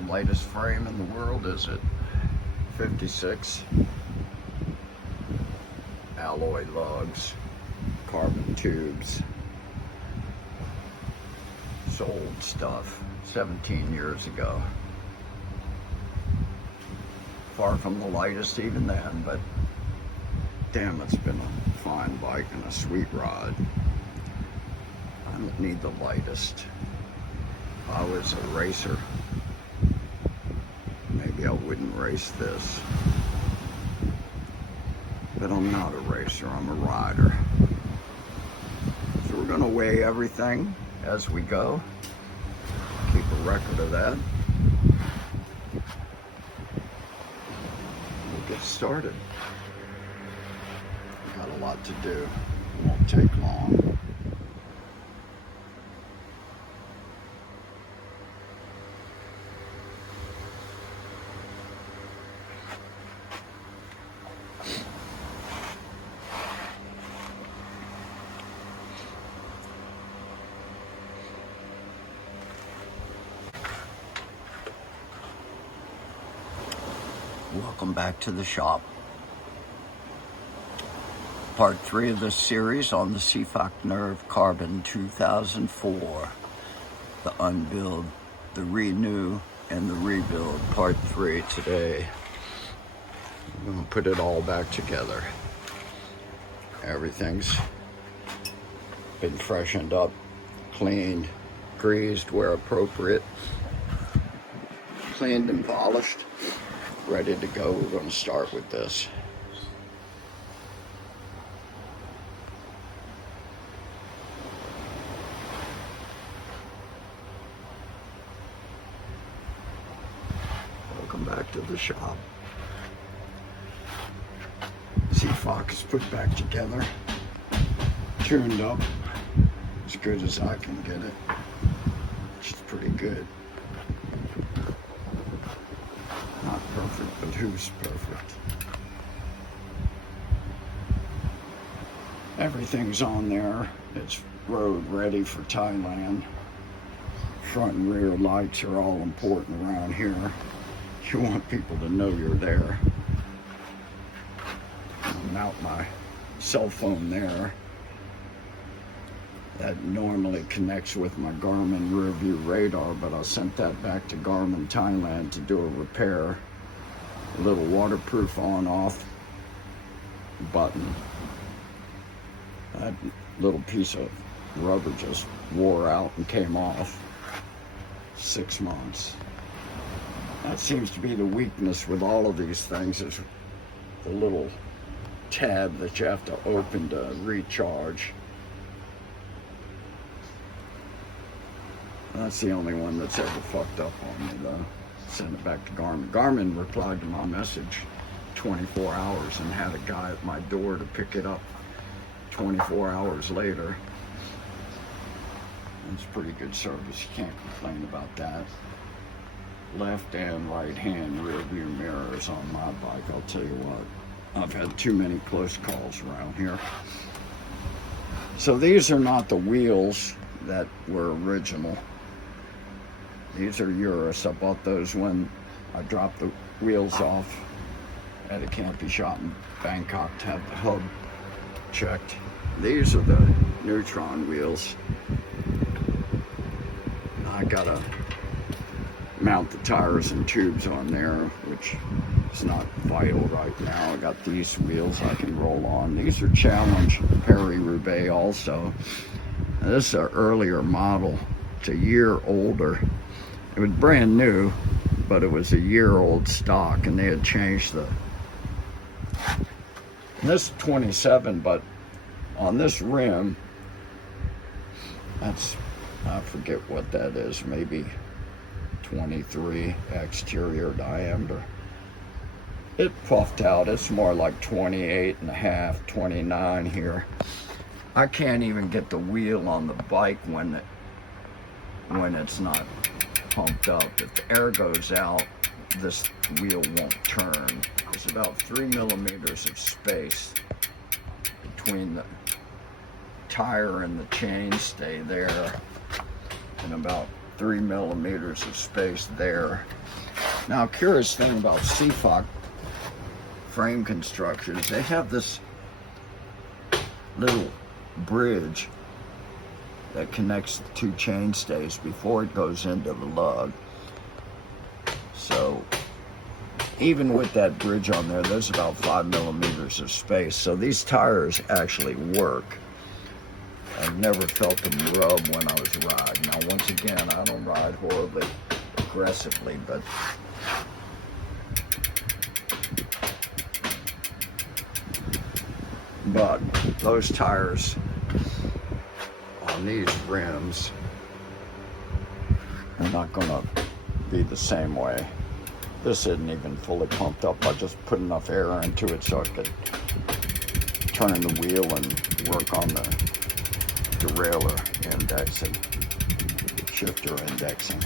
the lightest frame in the world, is it? 56 alloy lugs, carbon tubes. Sold stuff 17 years ago. Far from the lightest even then, but damn, it's been a fine bike and a sweet ride. I don't need the lightest. If I was a racer, maybe I wouldn't race this. But I'm not a racer, I'm a rider. So we're gonna weigh everything as we go. Keep a record of that. We'll get started. Got a lot to do. It won't take long. Welcome back to the shop. Part 3 of this series on the Cyfac Nerve Carbon 2004. The unbuild, the renew, and the rebuild. Part 3 today. I'm going to put it all back together. Everything's been freshened up, cleaned, greased where appropriate, cleaned and polished. Ready to go. We're going to start with this. Welcome back to the shop. Cyfac is put back together, tuned up as good as I can get it, which is pretty good. Not perfect, but who's perfect? Everything's on there. It's road ready for Thailand. Front and rear lights are all important around here. You want people to know you're there. I'll mount my cell phone there. That normally connects with my Garmin rear view radar, but I sent that back to Garmin Thailand to do a repair. A little waterproof on-off button. That little piece of rubber just wore out and came off. 6 months. That seems to be the weakness with all of these things, is the little tab that you have to open to recharge. That's the only one that's ever fucked up on me, though. Send it back to Garmin. Garmin replied to my message 24 hours and had a guy at my door to pick it up 24 hours later. It's pretty good service. You can't complain about that. Left and right hand rear view mirrors on my bike. I'll tell you what, I've had too many close calls around here. So these are not the wheels that were original. These are Urus. I bought those when I dropped the wheels off at a campy shop in Bangkok to have the hub checked. These are the Neutron wheels. I gotta mount the tires and tubes on there, which is not vital right now. I got these wheels I can roll on. These are Challenge Paris-Roubaix also. Now, this is an earlier model. It's a year older. It was brand new, but it was a year-old stock, and they had changed the... This is 27, but on this rim, that's, I forget what that is, maybe 23 exterior diameter. It puffed out. It's more like 28 and a half, 29 here. I can't even get the wheel on the bike when it's not pumped up. If the air goes out, this wheel won't turn. There's about 3 millimeters of space between the tire and the chainstay there, and about 3 millimeters of space there. Now, curious thing about Cyfac frame constructions, they have this little bridge that connects the two chainstays before it goes into the lug. So even with that bridge on there, there's about 5 millimeters of space. So these tires actually work. I've never felt them rub when I was riding. Now, once again, I don't ride horribly aggressively, but those tires on these rims are not gonna be the same way. This isn't even fully pumped up. I just put enough air into it so I could turn the wheel and work on the derailleur indexing, shifter indexing.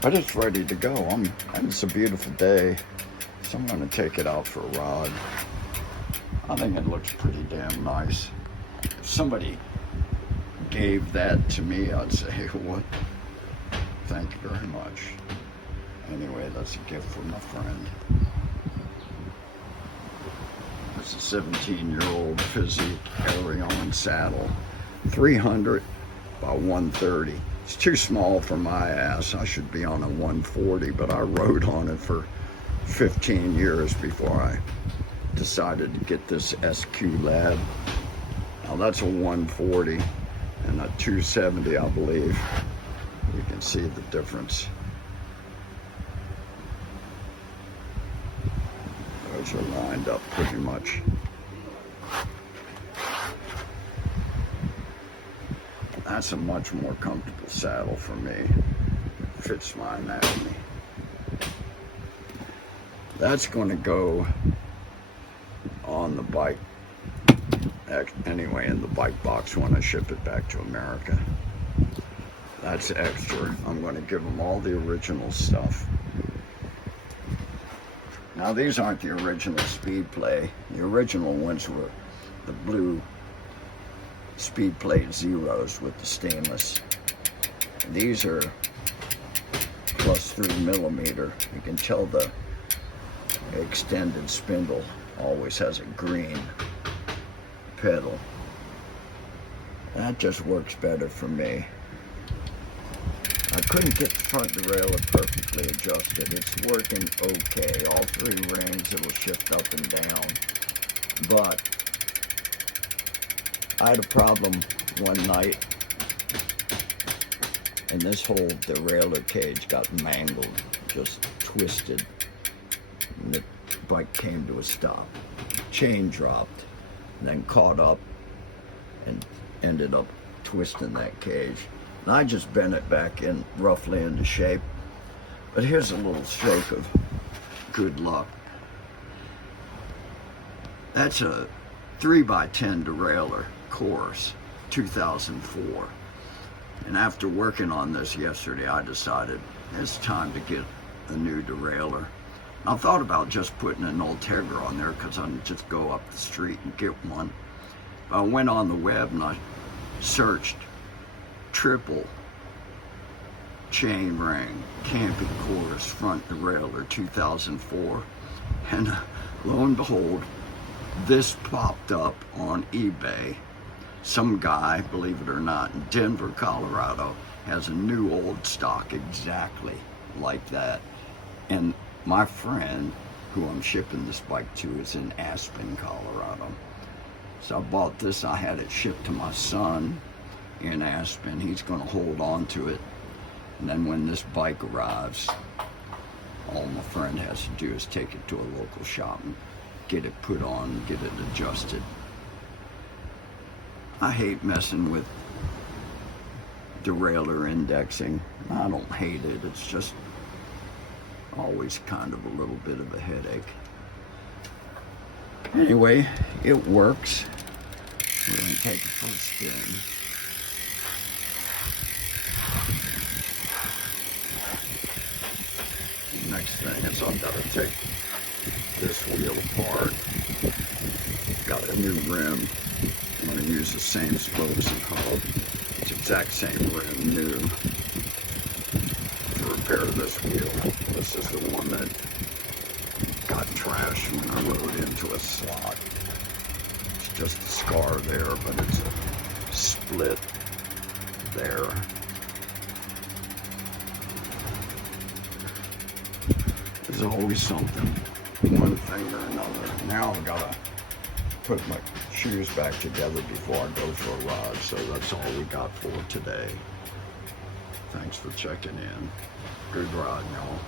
But it's ready to go. It's a beautiful day, so I'm gonna take it out for a ride. I think it looks pretty damn nice. If somebody gave that to me, I'd say, what? Thank you very much. Anyway, that's a gift from a friend. It's a 17-year-old Physique aero saddle, 300 by 130. It's too small for my ass. I should be on a 140, but I rode on it for 15 years before I decided to get this SQ Lab. Now that's a 140 and a 270, I believe. You can see the difference. Those are lined up pretty much. That's a much more comfortable saddle for me. Fits my anatomy. That's going to go on the bike anyway, in the bike box when I ship it back to America. That's extra. I'm going to give them all the original stuff. Now, these aren't the original Speed Play. The original ones were the blue Speed Plate Zeros with the stainless. These are plus 3 millimeter. You can tell the extended spindle always has a green pedal. That just works better for me. I couldn't get the front derailleur perfectly adjusted. It's working okay. All 3 rings, it'll shift up and down. But I had a problem one night, and this whole derailleur cage got mangled, just twisted, and the bike came to a stop. Chain dropped, and then caught up, and ended up twisting that cage. And I just bent it back in roughly into shape. But here's a little stroke of good luck. That's a 3x10 derailleur course, 2004. And after working on this yesterday, I decided it's time to get a new derailleur. I thought about just putting an Ultegra on there because I can just go up the street and get one. But I went on the web and I searched triple chain ring camping course front derailleur 2004, and lo and behold, this popped up on eBay. Some guy, believe it or not, in Denver, Colorado, has a new old stock exactly like that. And my friend, who I'm shipping this bike to, is in Aspen, Colorado. So I bought this. I had it shipped to my son in Aspen. He's going to hold on to it, and then when this bike arrives, all my friend has to do is take it to a local shop and get it put on, get it adjusted. I hate messing with derailleur indexing. I don't hate it, it's just always kind of a little bit of a headache. Anyway, it works. We're going to take it for a spin. Next thing is I've got to take this wheel apart. Got a new rim. I'm going to use the same spokes and hub. It's the exact same rim, new. repair this wheel. This is the one that got trashed when I rode into a slot. It's just a scar there, but it's a split there. There's always something, one thing or another. Now I've got to put my shoes back together before I go for a ride, so that's all we got for today. Thanks for checking in. Good ride, y'all.